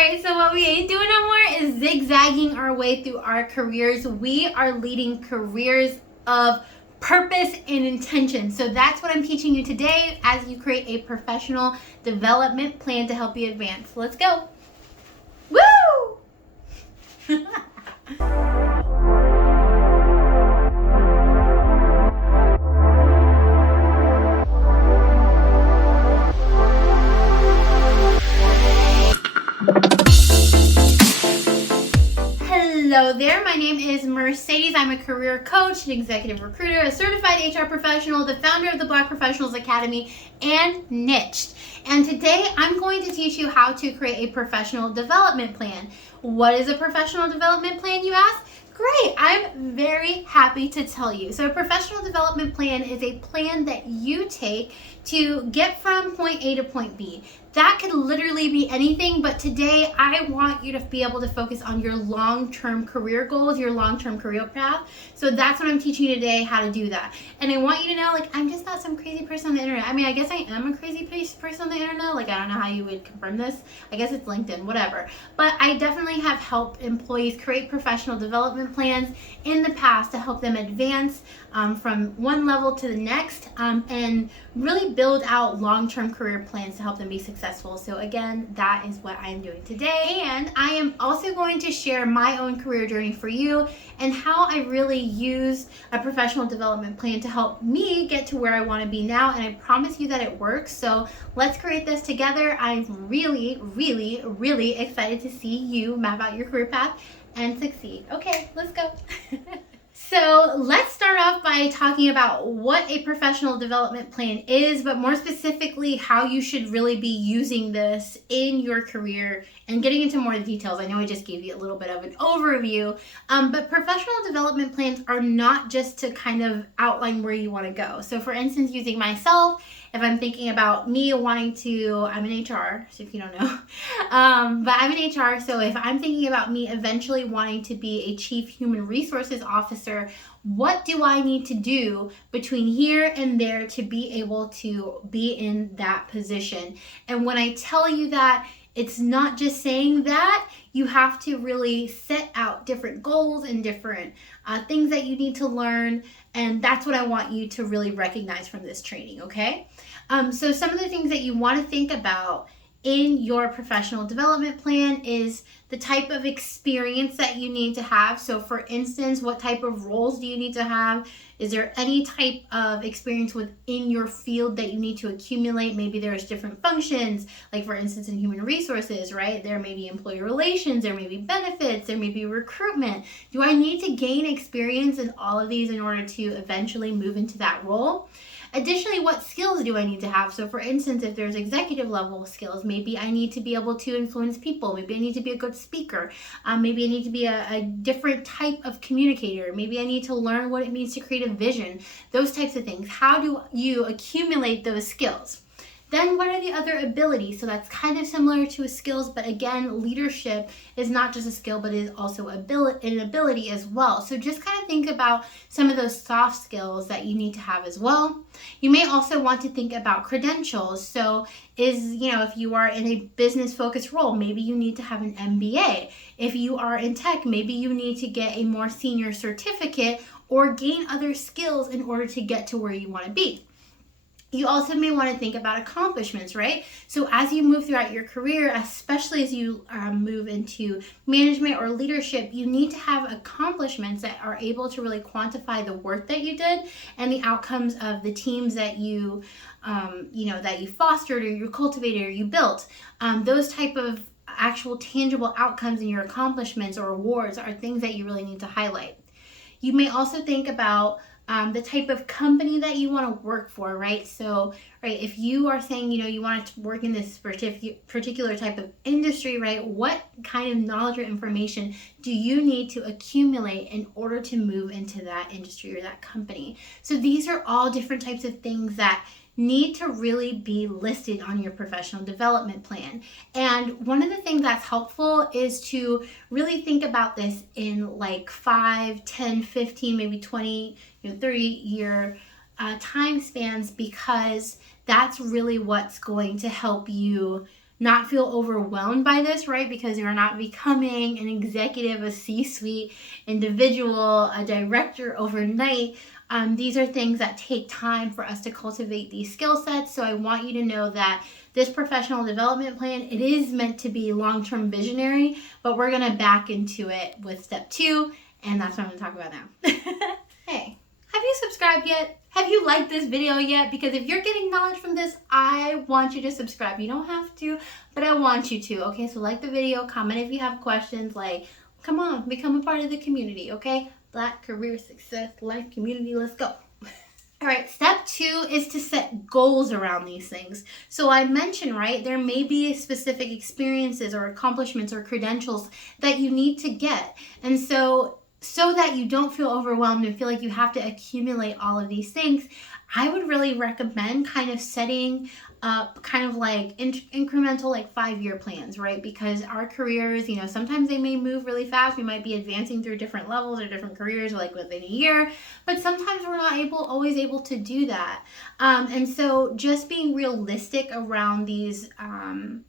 Alright, so what we ain't doing no more is zigzagging our way through our careers. We are leading careers of purpose and intention. So that's what I'm teaching you today as you create a professional development plan to help you advance. Let's go. Woo! Hello there, my name is Mercedes. I'm a career coach, an executive recruiter, a certified HR professional, the founder of the Black Professionals Academy, and Niched. And today I'm going to teach you how to create a professional development plan. What is a professional development plan, you ask? Great, I'm very happy to tell you. So a professional development plan is a plan that you take to get from point A to point B. That could literally be anything, but today I want you to be able to focus on your long-term career goals, your long-term career path. So that's what I'm teaching you today, how to do that. And I want you to know, I'm just not some crazy person on the internet. I mean, I guess I am a crazy person on the internet. I don't know how you would confirm this. I guess it's LinkedIn, whatever. But I definitely have helped employees create professional development plans in the past to help them advance from one level to the next and really build out long-term career plans to help them be successful. So again, that is what I'm doing today. And I am also going to share my own career journey for you and how I really use a professional development plan to help me get to where I want to be now. And I promise you that it works. So let's create this together. I'm really, really, really excited to see you map out your career path and succeed. Okay, let's go. So let's start off by talking about what a professional development plan is, but more specifically, how you should really be using this in your career and getting into more details. I know I just gave you a little bit of an overview, but professional development plans are not just to kind of outline where you want to go. So for instance, using myself, if I'm thinking about me wanting to, I'm in HR, so if you don't know, but I'm in HR, so if I'm thinking about me eventually wanting to be a chief human resources officer, what do I need to do between here and there to be able to be in that position? And when I tell you that, it's not just saying that. You have to really set out different goals and different things that you need to learn. And that's what I want you to really recognize from this training, okay? So some of the things that you want to think about in your professional development plan is the type of experience that you need to have. So for instance, what type of roles do you need to have? Is there any type of experience within your field that you need to accumulate? Maybe there's different functions, like for instance in human resources, right? There may be employee relations, there may be benefits, there may be recruitment. Do I need to gain experience in all of these in order to eventually move into that role? Additionally, what skills do I need to have? So for instance, if there's executive level skills, maybe I need to be able to influence people. Maybe I need to be a good speaker. Maybe I need to be a different type of communicator. Maybe I need to learn what it means to create a vision. Those types of things. How do you accumulate those skills? Then what are the other abilities? So that's kind of similar to skills, but again, leadership is not just a skill, but it is also an ability as well. So just kind of think about some of those soft skills that you need to have as well. You may also want to think about credentials. So if you are in a business focused role, maybe you need to have an MBA. If you are in tech, maybe you need to get a more senior certificate or gain other skills in order to get to where you want to be. You also may want to think about accomplishments, right? So as you move throughout your career, especially as you move into management or leadership, you need to have accomplishments that are able to really quantify the work that you did and the outcomes of the teams that you fostered or you cultivated or you built. Those type of actual tangible outcomes in your accomplishments or awards are things that you really need to highlight. You may also think about the type of company that you want to work for, right? So, right, if you are saying, you want to work in this particular type of industry, right, what kind of knowledge or information do you need to accumulate in order to move into that industry or that company? So these are all different types of things that need to really be listed on your professional development plan. And one of the things that's helpful is to really think about this in 5, 10, 15, maybe 20, 30-year time spans, because that's really what's going to help you not feel overwhelmed by this, right? Because you're not becoming an executive, a C-suite individual, a director overnight. These are things that take time for us to cultivate these skill sets. So I want you to know that this professional development plan, it is meant to be long-term visionary, but we're going to back into it with step 2, and that's what I'm going to talk about now. Hey, have you subscribed yet? Have you liked this video yet? Because if you're getting knowledge from this, I want you to subscribe. You don't have to, but I want you to. Okay, so like the video, comment if you have questions. Like, come on, become a part of the community, okay? Black Career Success Life Community, let's go. All right, step 2 is to set goals around these things. So I mentioned, right, there may be specific experiences or accomplishments or credentials that you need to get. And so that you don't feel overwhelmed and feel like you have to accumulate all of these things, I would really recommend kind of setting up kind of like incremental like 5-year plans, right? Because our careers, you know, sometimes they may move really fast. We might be advancing through different levels or different careers like within a year, but sometimes we're not always able to do that. And so just being realistic around these,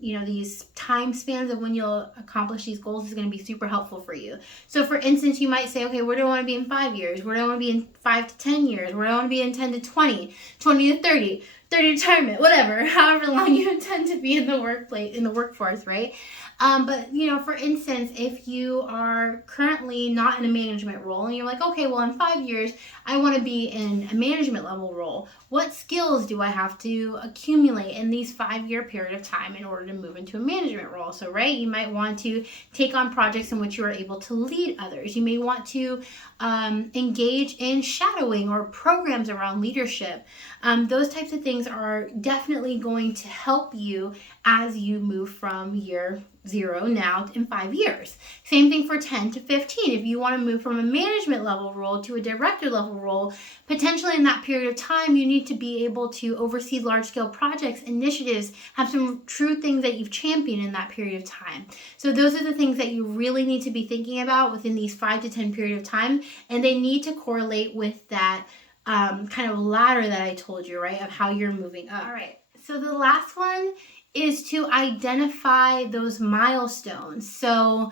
you know, these time spans of when you'll accomplish these goals is going to be super helpful for you. So for instance, you might say, okay, where do I want to be in 5 years? Where do I want to be in 5 to 10 years? Where do I want to be in 10 to 20, 20 to 30 retirement, whatever, however long you intend to be in the workforce, right? But, you know, for instance, if you are currently not in a management role and you're like, okay, well, in 5 years, I want to be in a management level role. What skills do I have to accumulate in these 5-year period of time in order to move into a management role? So, right, you might want to take on projects in which you are able to lead others. You may want to engage in shadowing or programs around leadership. Those types of things are definitely going to help you as you move from year 0 now in 5 years. Same thing for 10 to 15. If you want to move from a management level role to a director level role, potentially in that period of time, you need to be able to oversee large scale projects, initiatives, have some true things that you've championed in that period of time. So those are the things that you really need to be thinking about within these 5 to 10 period of time, and they need to correlate with that kind of ladder that I told you, right, of how you're moving up. All right, so the last one is to identify those milestones. So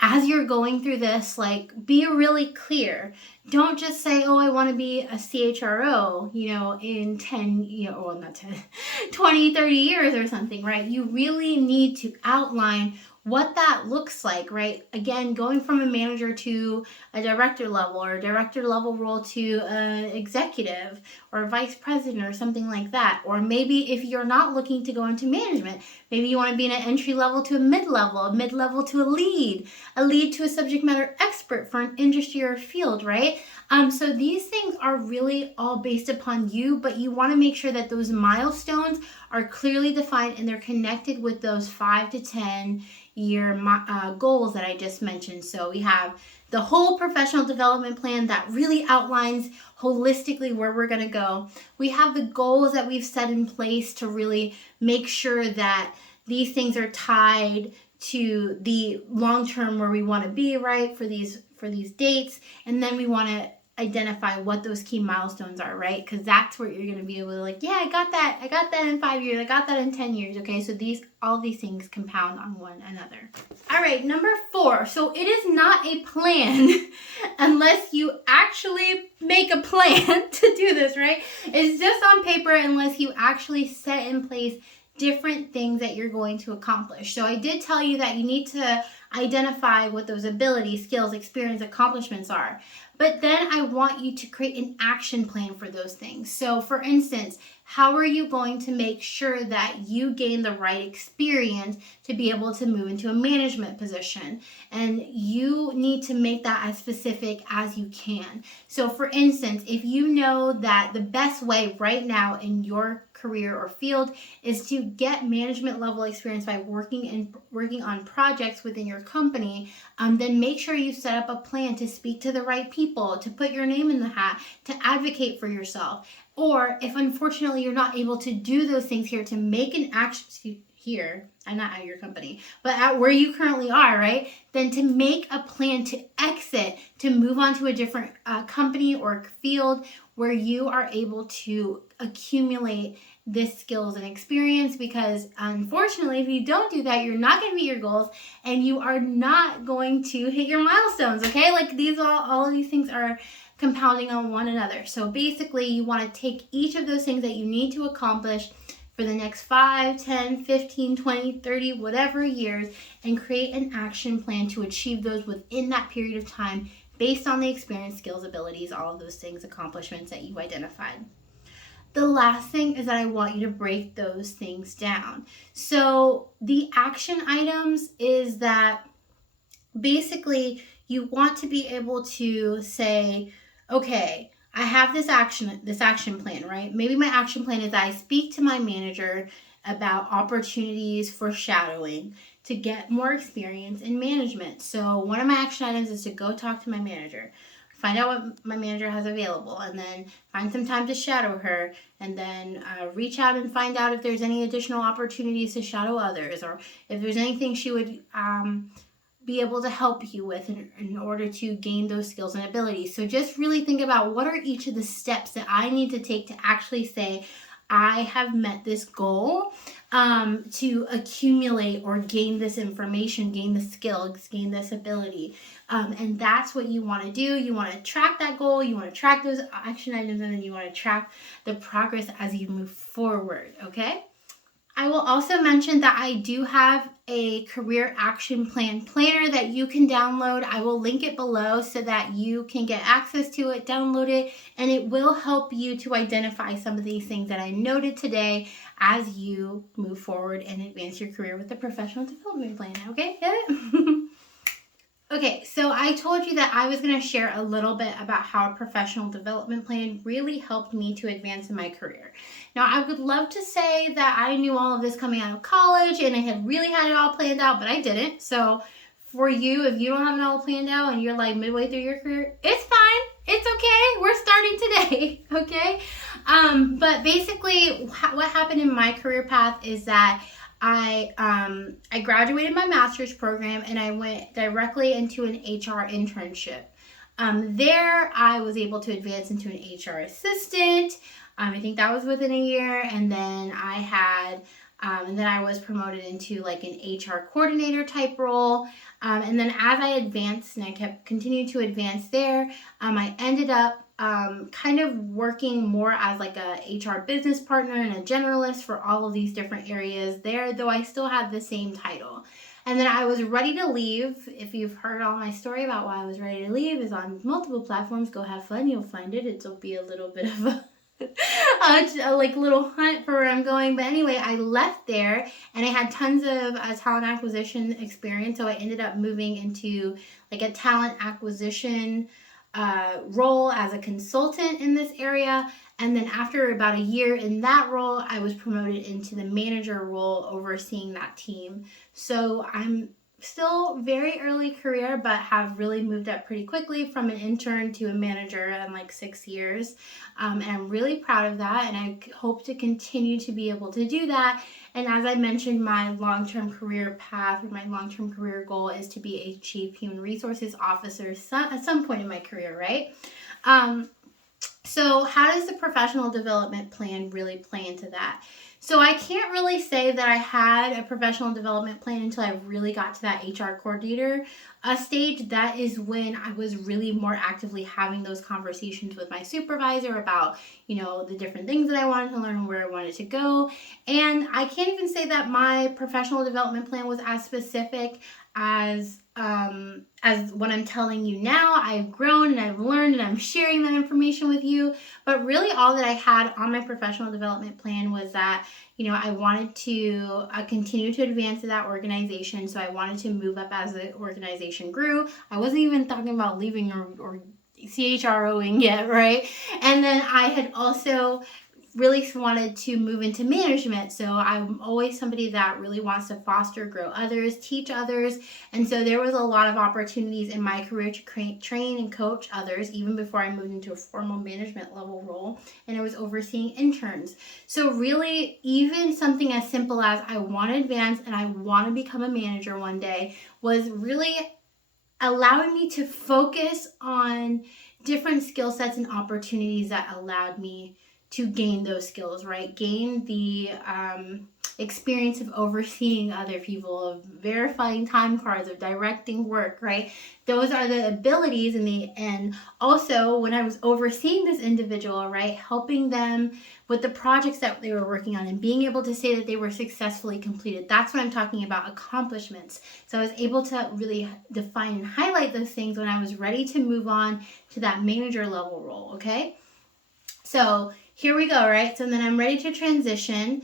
as you're going through this, like, be really clear. Don't just say, oh, I want to be a CHRO, you know, in 10, you know, well, not 10, 20, 30 years or something, right? You really need to outline what that looks like, right? Again, going from a manager to a director level or a director level role to an executive or a vice president or something like that. Or maybe if you're not looking to go into management, maybe you want to be in an entry level to a mid-level to a lead to a subject matter expert for an industry or field, right? So these things are really all based upon you, but you want to make sure that those milestones are clearly defined and they're connected with those 5 to 10 year goals that I just mentioned. So we have the whole professional development plan that really outlines holistically where we're going to go. We have the goals that we've set in place to really make sure that these things are tied to the long term where we want to be, right, for these dates. And then we want to identify what those key milestones are, right? Because that's where you're going to be able to, like, yeah, I got that in 5 years, I got that in 10 years. Okay, so all these things compound on one another. All right, number 4. So it is not a plan unless you actually make a plan to do this, right? It's just on paper unless you actually set in place different things that you're going to accomplish. So I did tell you that you need to identify what those abilities, skills, experience, accomplishments are. But then I want you to create an action plan for those things. So for instance, how are you going to make sure that you gain the right experience to be able to move into a management position? And you need to make that as specific as you can. So for instance, if you know that the best way right now in your career or field is to get management level experience by working on projects within your company, then make sure you set up a plan to speak to the right people, to put your name in the hat, to advocate for yourself. Or if unfortunately you're not able to do those things here, to make an action here, I'm not at your company, but at where you currently are, right? Then to make a plan to exit, to move on to a different company or field where you are able to accumulate this skills and experience, because unfortunately, if you don't do that, you're not going to meet your goals and you are not going to hit your milestones, okay? Like all of these things are compounding on one another. So basically, you want to take each of those things that you need to accomplish for the next 5, 10, 15, 20, 30, whatever years, and create an action plan to achieve those within that period of time based on the experience, skills, abilities, all of those things, accomplishments that you've identified. The last thing is that I want you to break those things down. So the action items is that basically you want to be able to say, okay, I have this action plan, right? Maybe my action plan is I speak to my manager about opportunities for shadowing to get more experience in management. So one of my action items is to go talk to my manager, find out what my manager has available, and then find some time to shadow her, and then reach out and find out if there's any additional opportunities to shadow others, or if there's anything she would be able to help you with in order to gain those skills and abilities. So just really think about what are each of the steps that I need to take to actually say, I have met this goal to accumulate or gain this information, gain the skills, gain this ability. And that's what you want to do. You want to track that goal, you want to track those action items, and then you want to track the progress as you move forward, okay? I will also mention that I do have a career action plan planner that you can download. I will link it below so that you can get access to it, download it, and it will help you to identify some of these things that I noted today as you move forward and advance your career with the professional development plan. Okay, get it? Okay, so I told you that I was going to share a little bit about how a professional development plan really helped me to advance in my career. Now, I would love to say that I knew all of this coming out of college and I had really had it all planned out, but I didn't. So for you, if you don't have it all planned out and you're like midway through your career, it's fine. It's okay. We're starting today, okay? But basically, what happened in my career path is that I graduated my master's program and I went directly into an HR internship. There, I was able to advance into an HR assistant. I think that was within a year, and then I was promoted into like an HR coordinator type role. And then as I advanced and I continued to advance there, I ended up kind of working more as like a HR business partner and a generalist for all of these different areas there, though I still had the same title. And then I was ready to leave. If you've heard all my story about why I was ready to leave, is on multiple platforms. Go have fun. You'll find it. It'll be a little bit of a like little hunt for where I'm going. But anyway, I left there and I had tons of talent acquisition experience. So I ended up moving into like a talent acquisition role as a consultant in this area. And then after about a year in that role, I was promoted into the manager role overseeing that team. So I'm still very early career, but have really moved up pretty quickly from an intern to a manager in like 6 years. And I'm really proud of that. And I hope to continue to be able to do that. And as I mentioned, my long-term career path or my long-term career goal is to be a chief human resources officer at some point in my career, right? So how does the professional development plan really play into that? So I can't really say that I had a professional development plan until I really got to that HR coordinator stage. That is when I was really more actively having those conversations with my supervisor about, the different things that I wanted to learn and where I wanted to go. And I can't even say that my professional development plan was as specific as what I'm telling you now. I've grown and I've learned and I'm sharing that information with you. But really all that I had on my professional development plan was that, I wanted to continue to advance in that organization. So I wanted to move up as the organization grew. I wasn't even talking about leaving or CHROing yet, right? And then I had also really wanted to move into management. So I'm always somebody that really wants to foster, grow others, teach others. And so there was a lot of opportunities in my career to train and coach others, even before I moved into a formal management level role. And I was overseeing interns. So really, even something as simple as I want to advance and I want to become a manager one day was really allowing me to focus on different skill sets and opportunities that allowed me to gain those skills, right? Gain the experience of overseeing other people, of verifying time cards, of directing work, right? Those are the abilities and also when I was overseeing this individual, right, helping them with the projects that they were working on and being able to say that they were successfully completed. That's what I'm talking about, accomplishments. So I was able to really define and highlight those things when I was ready to move on to that manager level role, okay? So here we go, right? So then I'm ready to transition.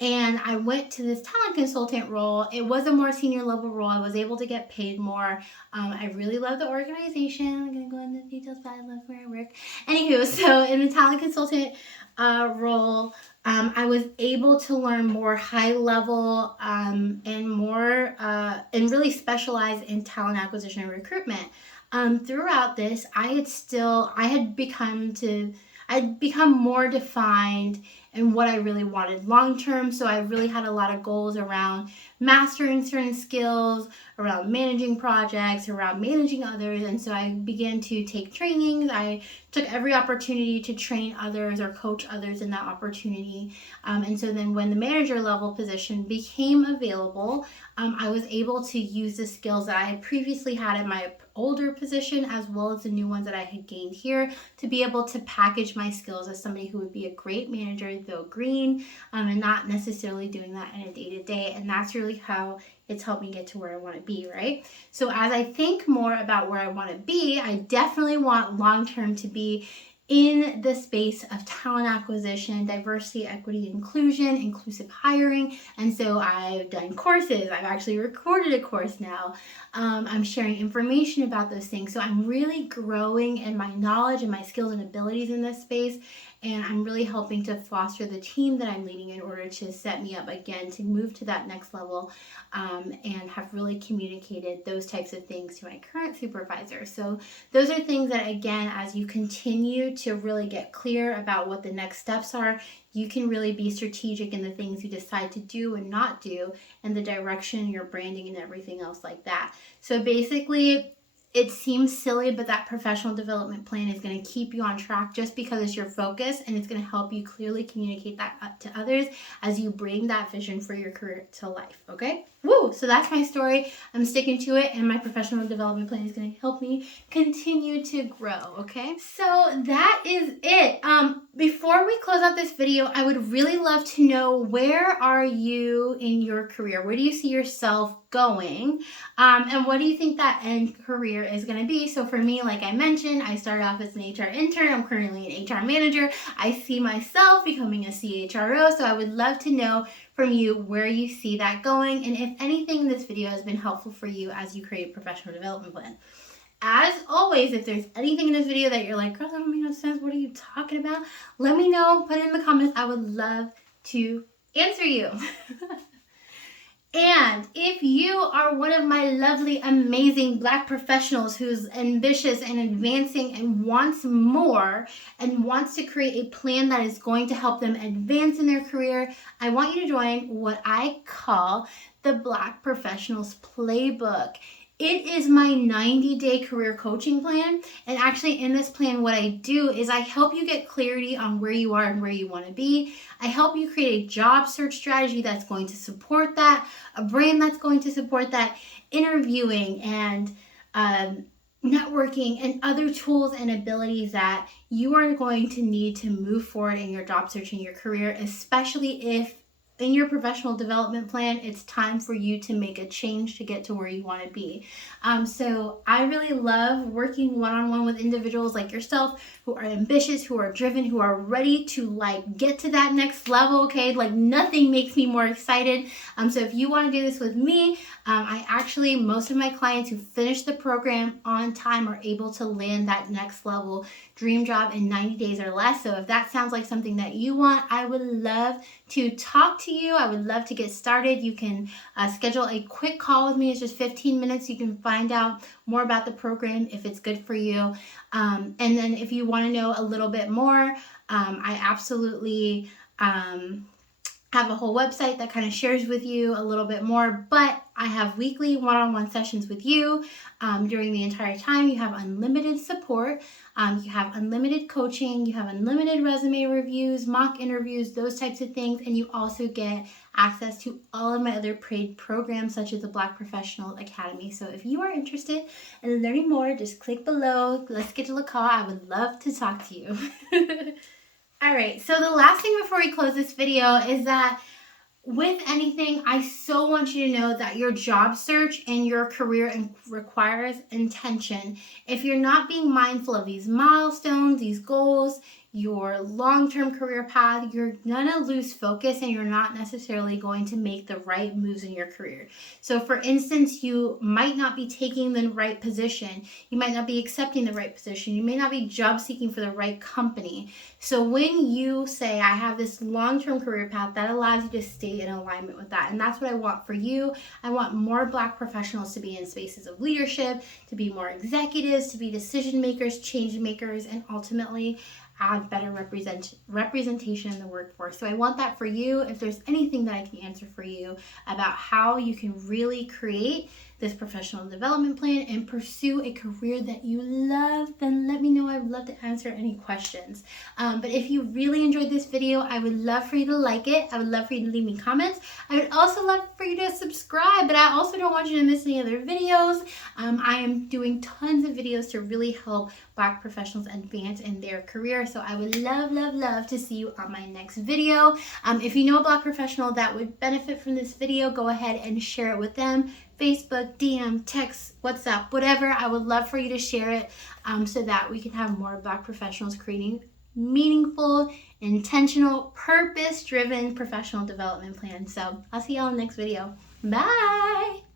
And I went to this talent consultant role. It was a more senior level role. I was able to get paid more. I really love the organization. I'm going to go into the details, but I love where I work. Anywho, so in the talent consultant role, I was able to learn more high level and more and really specialize in talent acquisition and recruitment. Throughout this, I'd become more defined in what I really wanted long term. So I really had a lot of goals around mastering certain skills, around managing projects, around managing others. And so I began to take trainings. I took every opportunity to train others or coach others in that opportunity. And so then when the manager level position became available, I was able to use the skills that I had previously had in my older position as well as the new ones that I had gained here to be able to package my skills as somebody who would be a great manager, though green, and not necessarily doing that in a day-to-day. And that's really how it's helped me get to where I want to be, right? So as I think more about where I want to be, I definitely want long-term to be in the space of talent acquisition, diversity, equity, inclusion, inclusive hiring. And so I've done courses. I've actually recorded a course now. I'm sharing information about those things. So I'm really growing in my knowledge and my skills and abilities in this space. And I'm really helping to foster the team that I'm leading in order to set me up again to move to that next level and have really communicated those types of things to my current supervisor. So those are things that, again, as you continue to really get clear about what the next steps are, you can really be strategic in the things you decide to do and not do, and the direction, your branding, and everything else like that. So basically, it seems silly, but that professional development plan is going to keep you on track just because it's your focus, and it's going to help you clearly communicate that up to others as you bring that vision for your career to life, okay? Woo! So that's my story. I'm sticking to it, and my professional development plan is going to help me continue to grow, okay? So that is it. Before we close out this video, I would really love to know, where are you in your career? Where do you see yourself going? And what do you think that end career is going to be? So for me, like I mentioned, I started off as an HR intern. I'm currently an HR manager. I see myself becoming a CHRO. So I would love to know from you where you see that going, and if anything, this video has been helpful for you as you create a professional development plan. As always, if there's anything in this video that you're like, girl, that don't make no sense, what are you talking about? Let me know, put it in the comments. I would love to answer you. And if you are one of my lovely, amazing Black professionals who's ambitious and advancing and wants more and wants to create a plan that is going to help them advance in their career, I want you to join what I call the Black Professionals Playbook. It is my 90-day career coaching plan. And actually in this plan, what I do is I help you get clarity on where you are and where you want to be. I help you create a job search strategy that's going to support that, a brand that's going to support that, interviewing and networking and other tools and abilities that you are going to need to move forward in your job search and your career, especially if in your professional development plan, it's time for you to make a change to get to where you want to be. So I really love working one-on-one with individuals like yourself who are ambitious, who are driven, who are ready to get to that next level, okay? Nothing makes me more excited. So if you want to do this with me, most of my clients who finish the program on time are able to land that next level dream job in 90 days or less. So if that sounds like something that you want, I would love to talk to you. I would love to get started. You can schedule a quick call with me. It's just 15 minutes. You can find out more about the program if it's good for you. And then if you want to know a little bit more, I absolutely have a whole website that kind of shares with you a little bit more, but I have weekly one-on-one sessions with you during the entire time. You have unlimited support, you have unlimited coaching, you have unlimited resume reviews, mock interviews, those types of things, and you also get access to all of my other paid programs such as the Black Professional Academy. So if you are interested in learning more, just click below. Let's schedule a call. I would love to talk to you. All right, so the last thing before we close this video is that with anything, I so want you to know that your job search and your career requires intention. If you're not being mindful of these milestones, these goals, your long-term career path, you're gonna lose focus and you're not necessarily going to make the right moves in your career. So for instance, you might not be taking the right position. You might not be accepting the right position. You may not be job seeking for the right company. So when you say, I have this long-term career path, that allows you to stay in alignment with that. And that's what I want for you. I want more Black professionals to be in spaces of leadership, to be more executives, to be decision makers, change makers, and ultimately add better representation in the workforce. So I want that for you. If there's anything that I can answer for you about how you can really create this professional development plan and pursue a career that you love, then let me know. I would love to answer any questions. But if you really enjoyed this video, I would love for you to like it. I would love for you to leave me comments. I would also love for you to subscribe, but I also don't want you to miss any other videos. I am doing tons of videos to really help Black professionals advance in their career. So I would love to see you on my next video. If you know a Black professional that would benefit from this video, go ahead and share it with them. Facebook, DM, text, WhatsApp, whatever. I would love for you to share it so that we can have more Black professionals creating meaningful, intentional, purpose-driven professional development plans. So I'll see y'all in the next video. Bye!